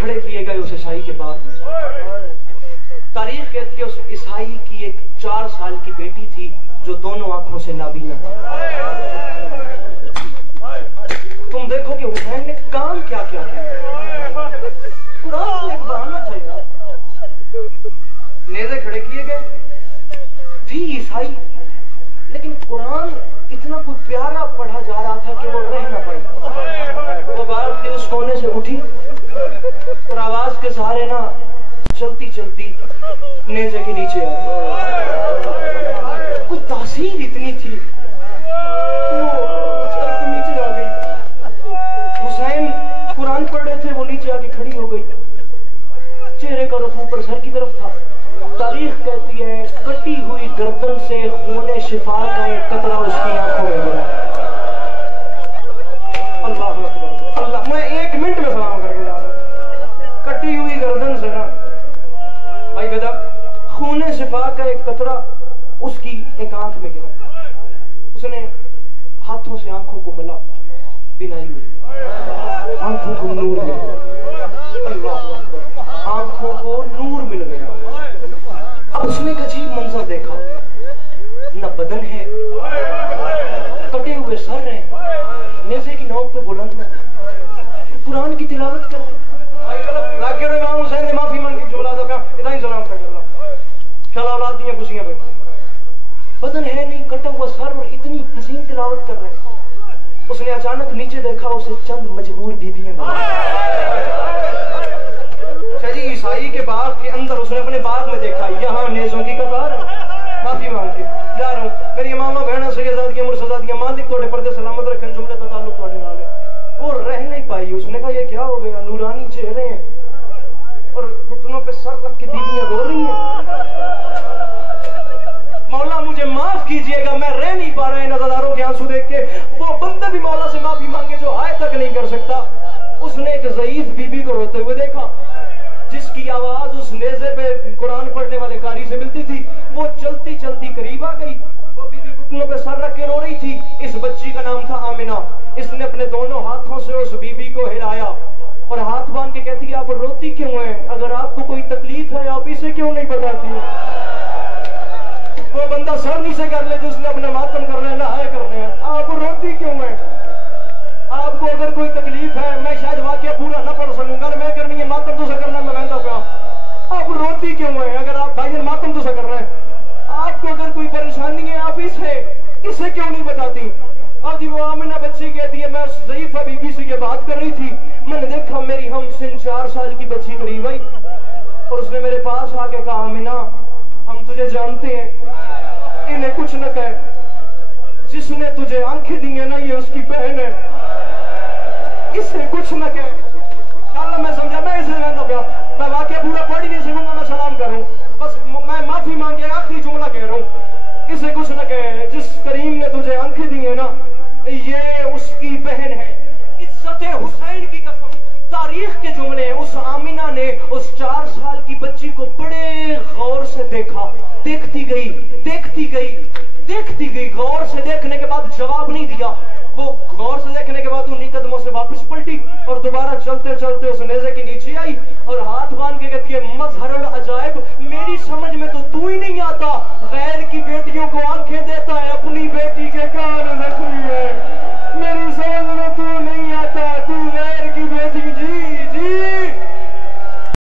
کھڑے کیے گئے اس عیسائی کے باغ میں. تاریخ کہتی ہے اس عیسائی کی ایک 4 سال کی بیٹی تھی جو دونوں آنکھوں سے نابینا تھی. تم دیکھو کہ حسین نے کام کیا کیا تھا. قرآن کو ایک بہانہ تھا یار. نیزے کھڑے کیے گئے تھی عیسائی, لیکن قرآن اتنا کوئی پیارا پڑھا جا رہا تھا کہ وہ رہ نہ پائی. وہ باغ کے اس کونے سے اٹھی اور آواز کے سہارے نہ چلتی چلتی نیزے کے نیچے آئی. کوئی تاثیر اتنی تھی وہ سر کے نیچے آ گئی. حسین قرآن پڑھ رہے تھے, وہ نیچے آ کے کھڑی ہو گئی. چہرے کا رخ اوپر سر کی طرف تھا. تاریخ کہتی ہے کٹی ہوئی گردن سے خون شفا کا ایک قطرہ اس کی آنکھوں میں گیا. اللہ اکبر اللہ. میں 1 منٹ میں سلام کر کے جا رہا ہوں. کٹی ہوئی گردن سے نا بھائی بیدا خون شفا کا ایک قطرہ اس کی ایک آنکھ میں گرا. اس نے ہاتھوں سے آنکھوں کو ملا, بینائی ہوئی, آنکھوں کو نور مل گیا. اللہ اکبر, آنکھوں کو نور مل گیا. اب اس نے ایک عجیب منظر دیکھا. نہ بدن ہے, کٹے ہوئے سر ہیں, نیزے کی نوک پہ بلند ہے, قرآن کی تلاوت کر رہے. امام حسین نے معافی مانگی جو اولاد کا اتنا ہی سلام کر رہا. خیال اولاد دیا خوشیاں پہ. بدن ہے نہیں, کٹا ہوا سر اور اتنی حسین تلاوت کر رہے. اس نے اچانک نیچے دیکھا, اسے چند مجبور بیویاں جی عیسائی کے باغ کے اندر. اس نے اپنے باغ میں دیکھا یہاں نیزوں کی قطار ہے. معافی مانگتے جا رہا ہوں. میری اماماں بہناں شہزادیاں مرشدادیاں مالک توڑے پردے سلامت رکھیں, جملے کا تعلق توڑے والے. وہ رہ نہیں پائی. اس نے کہا یہ کیا ہو گیا, نورانی چہرے ہیں اور گھٹنوں پہ سر رکھ کے بیویاں رو رہی ہیں. مولا مجھے معاف کیجئے گا, میں رہ نہیں پا رہا ان عزاداروں کے آنسو دیکھ کے. وہ بندہ بھی مولا سے معافی مانگے جو ہائے تک نہیں کر سکتا. اس نے ایک ضعیف بیوی کو روتے ہوئے دیکھا جس کی آواز اس نیزے پہ قرآن پڑھنے والے قاری سے ملتی تھی. وہ چلتی چلتی قریب آ گئی. وہ بیوی گھٹنوں پہ سر رکھ کے رو رہی تھی. اس بچی کا نام تھا آمنہ. اس نے اپنے دونوں ہاتھوں سے اس بیوی کو ہلایا اور ہاتھ باندھ کے کہتی ہے آپ روتی کیوں ہیں, اگر آپ کو کوئی تکلیف ہے آپ اسے کیوں نہیں بتاتی ہیں. وہ بندہ سر نیچے کر لے جس نے اپنے ماتم کرنے ہیں, نہائے کرنے ہیں. آپ روتی کیوں ہیں, آپ کو اگر کوئی تکلیف ہے, میں شاید واقعہ پورا نہ پڑھ سکوں گا, میں کرنی ہے ماتم تو سے کرنا, میں بہتا پیا. آپ روتی کیوں ہیں, اگر آپ بھائی ماتم تو سے کر رہے ہیں, آپ کو اگر کوئی پریشانی ہے آپ اسے کیوں نہیں بتاتی. اب جی وہ آمنہ بچی کہتی ہے میں ضعیفہ بی بی سے یہ بات کر رہی تھی, میں نے دیکھا میری ہم سن 4 سال کی بچی قریب آئی اور اس نے میرے پاس آ کے کہا آمنہ ہم تجھے جانتے ہیں, انہیں کچھ نہ کہے, جس نے تجھے آنکھیں دی ہیں نا یہ اس کی بہن ہے, اسے کچھ نہ کہے. اللہ میں سمجھا, میں اسے رہتا پیا, میں واقعہ پورا پڑھ ہی نہیں سکوں گا, میں سلام کروں بس, میں معافی مانگے آخری جملہ کہہ رہا ہوں. اسے کچھ نہ کہے, جس کریم نے تجھے آنکھیں دی ہیں نا یہ اس کی بہن ہے. عزت حسین کی قسم, تاریخ کے جملے. اس آمنہ نے اس 4 سال کی بچی کو بڑے غور سے دیکھا, دیکھتی گئی دیکھتی گئی دیکھتی گئی. غور سے دیکھنے کے بعد جواب نہیں دیا. وہ غور سے دیکھنے کے بعد انہیں قدموں سے واپس پلٹی اور دوبارہ چلتے چلتے اس نیزے کے نیچے آئی اور ہاتھ باندھ کے کہتی ہے مظہر العجائب, میری سمجھ میں تو